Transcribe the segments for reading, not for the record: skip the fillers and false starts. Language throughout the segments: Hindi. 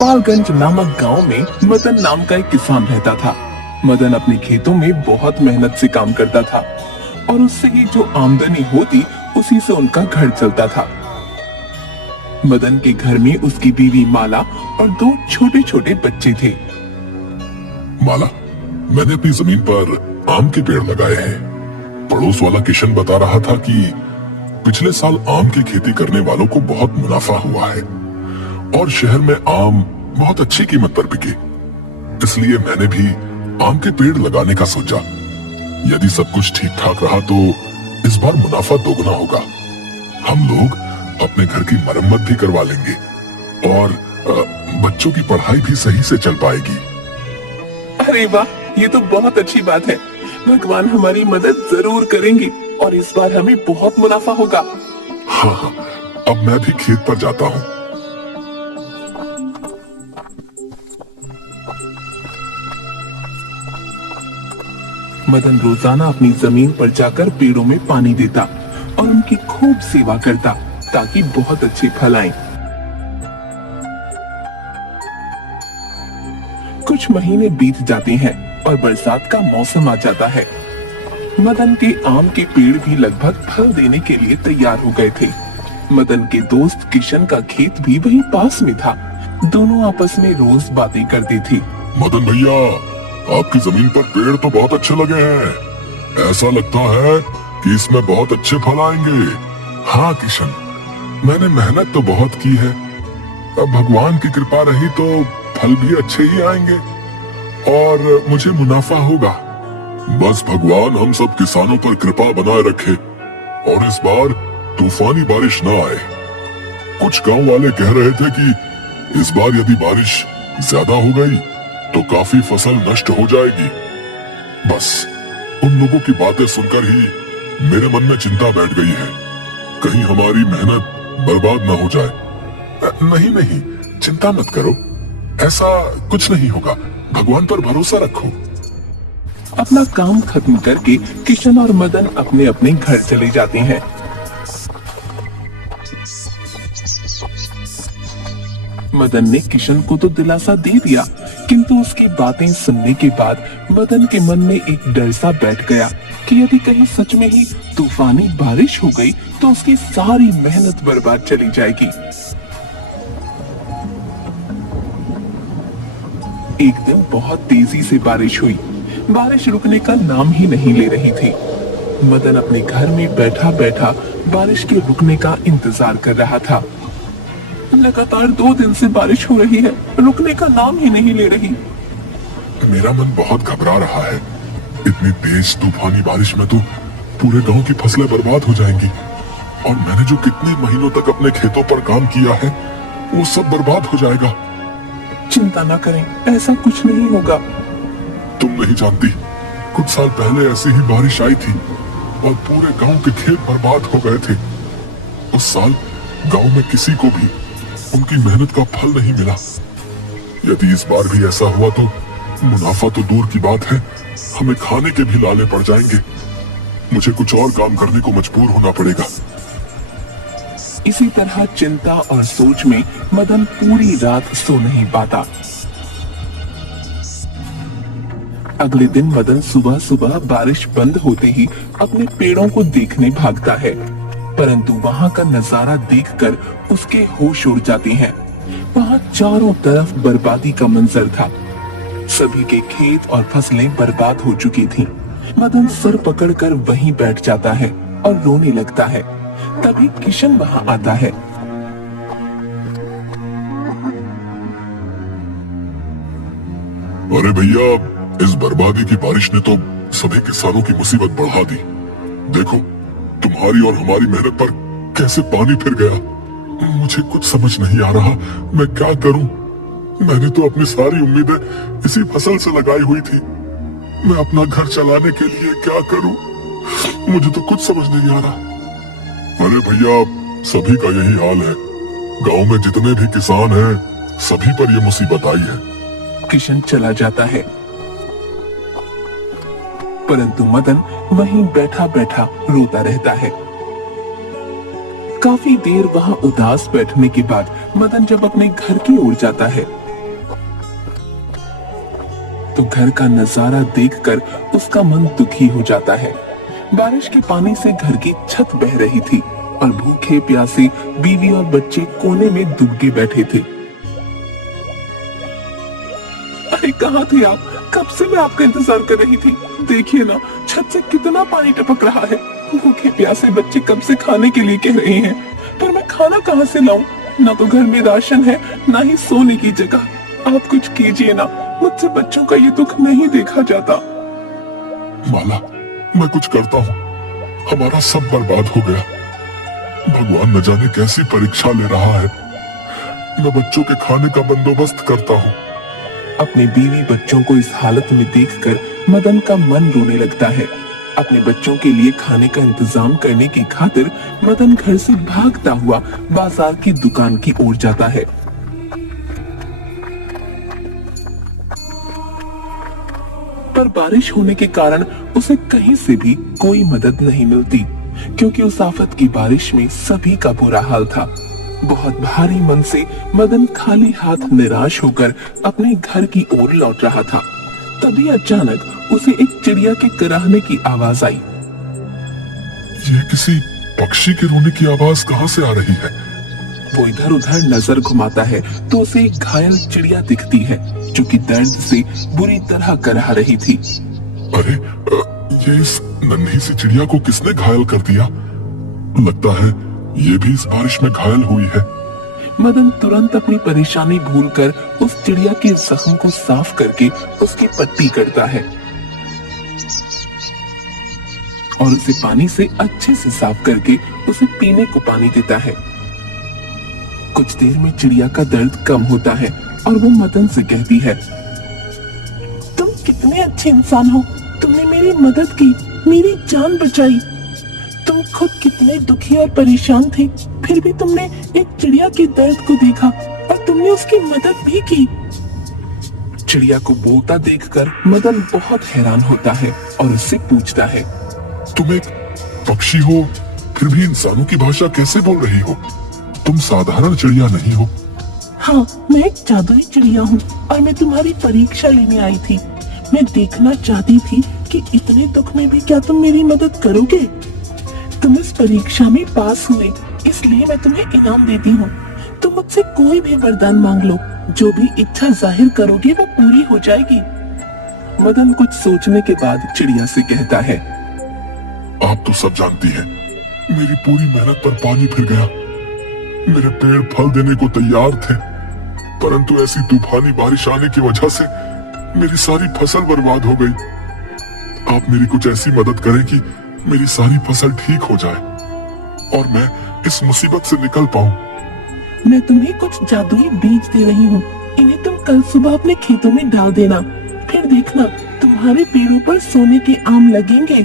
गोपालगंज नामक गांव में मदन नाम का एक किसान रहता था। मदन अपने खेतों में बहुत मेहनत से काम करता था और उससे ही जो आमदनी होती उसी से उनका घर चलता था। मदन के घर में उसकी बीवी माला और दो छोटे छोटे बच्चे थे। माला, मैंने अपनी जमीन पर आम के पेड़ लगाए हैं। पड़ोस वाला किशन बता रहा था कि पिछले साल आम की खेती करने वालों को बहुत मुनाफा हुआ है और शहर में आम बहुत अच्छी कीमत पर बिके। इसलिए मैंने भी आम के पेड़ लगाने का सोचा। यदि सब कुछ ठीक ठाक रहा तो इस बार मुनाफा दोगुना होगा। हम लोग अपने घर की मरम्मत भी करवा लेंगे और बच्चों की पढ़ाई भी सही से चल पाएगी। अरे वाह, ये तो बहुत अच्छी बात है। भगवान हमारी मदद जरूर करेंगे और इस बार हमें बहुत मुनाफा होगा। हाँ, अब मैं भी खेत पर जाता हूँ। मदन रोजाना अपनी जमीन पर जाकर पेड़ों में पानी देता और उनकी खूब सेवा करता ताकि बहुत अच्छे फल आएं। कुछ महीने बीत जाते हैं और बरसात का मौसम आ जाता है। मदन के आम के पेड़ भी लगभग फल देने के लिए तैयार हो गए थे। मदन के दोस्त किशन का खेत भी वहीं पास में था। दोनों आपस में रोज बातें करते थे। मदन भैया, आपकी जमीन पर पेड़ तो बहुत अच्छे लगे हैं। ऐसा लगता है कि इसमें बहुत अच्छे फल आएंगे। हाँ किशन, मैंने मेहनत तो बहुत की है। अब भगवान की कृपा रही तो फल भी अच्छे ही आएंगे और मुझे मुनाफा होगा। बस भगवान हम सब किसानों पर कृपा बनाए रखे और इस बार तूफानी बारिश न आए। कुछ गांव वाले कह रहे थे कि इस बार यदि बारिश ज्यादा हो गई तो काफी फसल नष्ट हो जाएगी। बस उन लोगों की बातें सुनकर ही मेरे मन में चिंता बैठ गई है, कहीं हमारी मेहनत बर्बाद ना हो जाए। नहीं नहीं, चिंता मत करो, ऐसा कुछ नहीं होगा। भगवान पर भरोसा रखो। अपना काम खत्म करके किशन और मदन अपने अपने घर चले जाते हैं। मदन ने किशन को तो दिलासा दे दिया, किंतु उसकी बातें सुनने के बाद मदन के मन में एक डर सा बैठ गया कि यदि कहीं सच में ही तूफानी बारिश हो गई तो उसकी सारी मेहनत बर्बाद चली जाएगी। एक दिन बहुत तेजी से बारिश हुई। बारिश रुकने का नाम ही नहीं ले रही थी। मदन अपने घर में बैठा बैठा बारिश के रुकने का इंतजार कर रहा था। लगातार 2 दिन से बारिश हो रही है, रुकने का नाम ही नहीं ले रही। मेरा मन बहुत घबरा रहा है। इतनी तेज तूफानी बारिश में तो पूरे गांव की फसलें बर्बाद हो जाएंगी और मैंने जो कितने महीनों तक अपने खेतों पर काम किया है वो सब बर्बाद हो जाएगा। चिंता न करें, ऐसा कुछ नहीं होगा। तुम नहीं जानती, कुछ साल पहले ऐसी ही बारिश आई थी और पूरे गांव के खेत बर्बाद हो गए थे। उस साल गांव में किसी को भी उनकी मेहनत का फल नहीं मिला। यदि इस बार भी ऐसा हुआ तो मुनाफा तो दूर की बात है, हमें खाने के भी लाले पड़ जाएंगे। मुझे कुछ और काम करने को मजबूर होना पड़ेगा। इसी तरह चिंता और सोच में मदन पूरी रात सो नहीं पाता। अगले दिन मदन सुबह सुबह बारिश बंद होते ही अपने पेड़ों को देखने भागता है, परंतु वहां का नजारा देखकर उसके होश उड़ जाते हैं। वहां चारों तरफ बर्बादी का मंजर था। सभी के खेत और फसलें बर्बाद हो चुकी थीं। मदन सर पकड़कर वहीं बैठ जाता है और रोने लगता है। तभी किशन वहां आता है। अरे भैया, इस बर्बादी की बारिश ने तो सभी किसानों की मुसीबत बढ़ा दी। देखो, तुम्हारी और हमारी मेहनत पर कैसे पानी फिर गया। मुझे कुछ समझ नहीं आ रहा, मैं क्या करूं। मैंने तो अपनी सारी उम्मीदें इसी फसल से लगाई हुई थी। मैं अपना घर चलाने के लिए क्या करूं, मुझे तो कुछ समझ नहीं आ रहा। अरे भैया, सभी का यही हाल है। गांव में जितने भी किसान हैं, सभी पर ये मुसीबत आई है। किशन चला जाता है, परंतु मदन वहीं बैठा बैठा रोता रहता है। काफी देर वहां उदास बैठने के बाद मदन जब अपने घर की ओर जाता है तो घर का नजारा देखकर उसका मन दुखी हो जाता है। बारिश के पानी से घर की छत बह रही थी और भूखे प्यासे बीवी और बच्चे कोने में दुबके बैठे थे। अरे कहाँ थे आप? कब से मैं आपका इंतजार कर रही थी। देखिए ना, छत से कितना पानी टपक रहा है। भूखे प्यासे बच्चे कब से खाने के लिए कह रहे हैं, पर मैं खाना कहाँ से लाऊं? ना तो घर में राशन है, ना ही सोने की जगह। आप कुछ कीजिए ना, मुझसे बच्चों का ये दुख नहीं देखा जाता। माला, मैं कुछ करता हूँ। हमारा सब बर्बाद हो गया। भगवान न जाने कैसी परीक्षा ले रहा है। मैं बच्चों के खाने का बंदोबस्त करता हूँ। अपने बीवी बच्चों को इस हालत में देखकर मदन का मन रोने लगता है। अपने बच्चों के लिए खाने का इंतजाम करने की खातिर मदन घर से भागता हुआ बाजार की दुकान की ओर जाता है। पर बारिश होने के कारण उसे कहीं से भी कोई मदद नहीं मिलती, क्योंकि उस आफत की बारिश में सभी का बुरा हाल था। बहुत भारी मन से मदन खाली हाथ निराश होकर अपने घर की ओर लौट रहा था। तभी अचानक उसे एक चिड़िया के कराहने की आवाज आई। ये किसी पक्षी के रोने की आवाज कहाँ से आ रही है? वो इधर उधर नजर घुमाता है तो उसे एक घायल चिड़िया दिखती है, जो कि दर्द से बुरी तरह कराह रही थी। अरे ये इस नन्ही सी चिड़िया को किसने घायल कर दिया? लगता है ये भी इस बारिश में घायल हुई है। मदन तुरंत अपनी परेशानी भूलकर उस चिड़िया के जख्म को साफ करके उसकी पट्टी करता है और उसे पानी से अच्छे से साफ करके उसे पीने को पानी देता है। कुछ देर में चिड़िया का दर्द कम होता है और वो मदन से कहती है, तुम कितने अच्छे इंसान हो। तुमने मेरी मदद की, मेरी जान बचाई। तुम खुद कितने दुखी और परेशान थे, फिर भी तुमने एक चिड़िया के दर्द को देखा और तुमने उसकी मदद भी की। चिड़िया को बोलता देखकर मदन बहुत हैरान होता है और उससे पूछता है, तुम एक पक्षी हो, फिर भी इंसानों की भाषा कैसे बोल रही हो? तुम साधारण चिड़िया नहीं हो। हाँ, मैं एक जादुई चिड़िया हूँ और मैं तुम्हारी परीक्षा लेने आई थी। मैं देखना चाहती थी कि इतने दुख में भी क्या तुम मेरी मदद करोगे। तुम इस परीक्षा में पास हुए, इसलिए मैं तुम्हें इनाम देती हूँ। तुम मुझसे कोई भी वरदान मांग लो, जो भी इच्छा जाहिर करोगे वो पूरी हो जाएगी। मदन कुछ सोचने के बाद चिड़िया से कहता है, आप तो सब जानती हैं, मेरी पूरी मेहनत पर पानी फिर गया। मेरे पेड़ फल देने को तैयार थे, परंतु ऐसी तूफानी बारिश आने की वजह से मेरी सारी फसल बर्बाद हो गई। आप मेरी कुछ ऐसी मदद करें कि मेरी सारी फसल ठीक हो जाए और मैं इस मुसीबत से निकल पाऊं। मैं तुम्हें कुछ जादुई बीज दे रही हूँ। इन्हें तुम कल सुबह अपने खेतों में डाल देना। फिर देखना, तुम्हारे पेड़ों पर सोने के आम लगेंगे।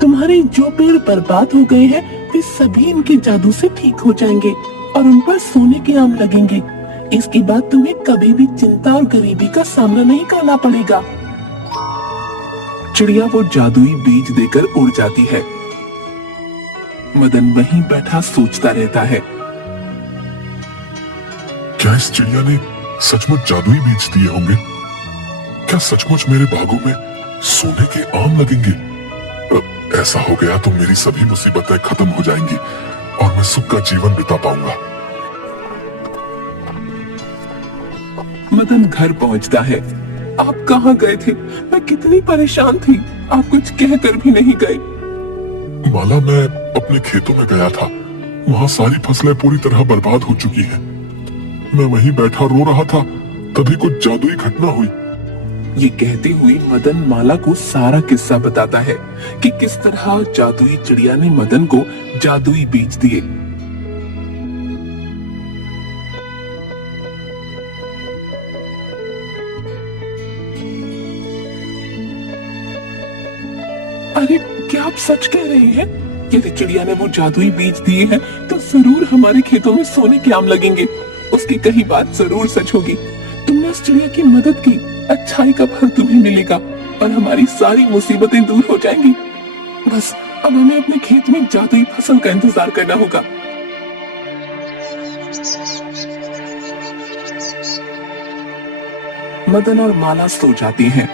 तुम्हारे जो पेड़ बर्बाद हो गए हैं, वे सभी इनके जादू से ठीक हो जाएंगे और उन पर सोने के आम लगेंगे। इसके बाद तुम्हें कभी भी चिंता और गरीबी का सामना नहीं करना पड़ेगा। चिड़िया वो जादुई बीज देकर उड़ जाती है। मदन वहीं बैठा सोचता रहता है, क्या इस चिड़िया ने सचमुच जादुई बीज दिए होंगे? क्या सचमुच मेरे बागों में सोने के आम लगेंगे? ऐसा हो गया तो मेरी सभी मुसीबतें खत्म हो जाएंगी और मैं सुख का जीवन बिता पाऊंगा। मदन घर पहुंचता है। आप कहाँ गए थे? मैं कितनी परेशान थी। आप कुछ कहकर भी नहीं गए। माला, मैं अपने खेतों में गया था। वहाँ सारी फसलें पूरी तरह बर्बाद हो चुकी हैं। मैं वहीं बैठा रो रहा था, तभी कुछ जादुई घटना हुई। ये कहते हुए मदन माला को सारा किस्सा बताता है कि किस तरह जादुई चिड़िया ने मदन को जादुई बीज दिए। अरे क्या आप सच कह रहे हैं? यदि चिड़िया ने वो जादुई बीज दिए हैं तो जरूर हमारे खेतों में सोने के आम लगेंगे। उसकी कही बात जरूर सच होगी। तुमने उस चिड़िया की मदद की, अच्छाई का फल तुम्हें मिलेगा और हमारी सारी मुसीबतें दूर हो जाएंगी। बस अब हमें अपने खेत में जादुई फसल का इंतजार करना होगा। मदन और माला सो जाते हैं।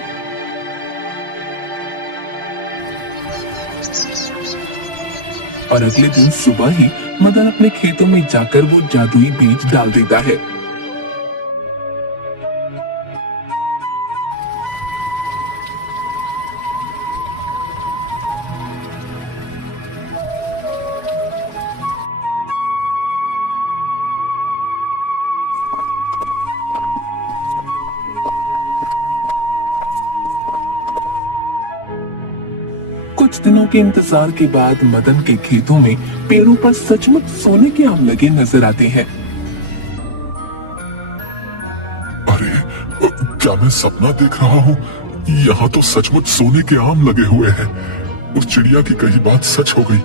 और अगले दिन सुबह ही मदन अपने खेतों में जाकर वो जादुई बीज डाल देता है। कुछ दिनों के इंतजार के बाद मदन के खेतों में पेड़ों पर सचमुच सोने के आम लगे नजर आते हैं। अरे क्या मैं सपना देख रहा हूँ? यहाँ तो सचमुच सोने के आम लगे हुए हैं। उस चिड़िया की कही बात सच हो गई।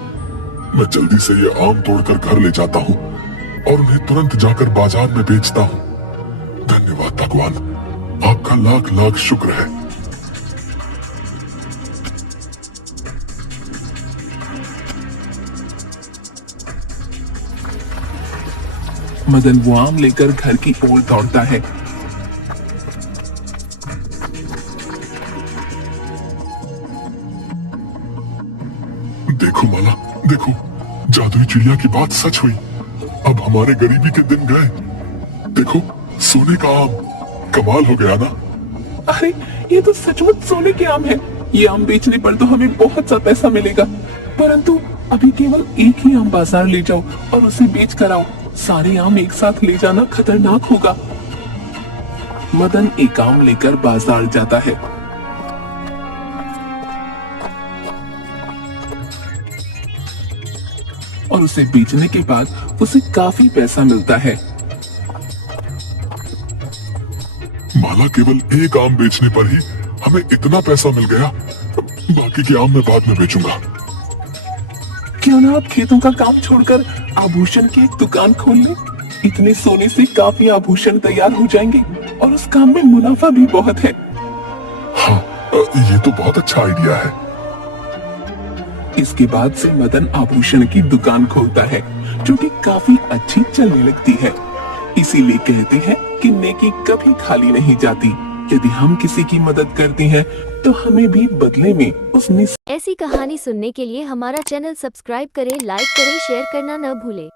मैं जल्दी से ये आम तोड़कर घर ले जाता हूँ और उन्हें तुरंत जाकर बाजार में बेचता हूँ। धन्यवाद भगवान, आपका लाख लाख शुक्र है। मदन वो आम लेकर घर की ओर दौड़ता है। देखो माला, देखो, जादुई चिड़िया की बात सच हुई। अब हमारे गरीबी के दिन गए। देखो, सोने का आम। कमाल हो गया ना? अरे ये तो सचमुच सोने के आम है। ये आम बेचने पर तो हमें बहुत सा पैसा मिलेगा, परंतु अभी केवल एक ही आम बाजार ले जाओ और उसे बेच कर आओ। सारे आम एक साथ ले जाना खतरनाक होगा। मदन एक आम लेकर बाजार जाता है। और उसे बेचने के बाद उसे काफी पैसा मिलता है। माला, केवल एक आम बेचने पर ही हमें इतना पैसा मिल गया। बाकी के आम मैं बाद में बेचूंगा। क्यों ना आप खेतों का काम छोड़कर आभूषण की एक दुकान खोल लें? इतने सोने से काफी आभूषण तैयार हो जाएंगे और उस काम में मुनाफा भी बहुत है। हाँ, ये तो बहुत अच्छा आइडिया है। इसके बाद से मदन आभूषण की दुकान खोलता है, जो कि काफी अच्छी चलने लगती है। इसीलिए कहते हैं कि नेकी कभी खाली नहीं जाती। यदि हम किसी की मदद करते हैं तो हमें भी बदले में उसने ऐसी कहानी सुनने के लिए हमारा चैनल सब्सक्राइब करें, लाइक करें, शेयर करना न भूलें।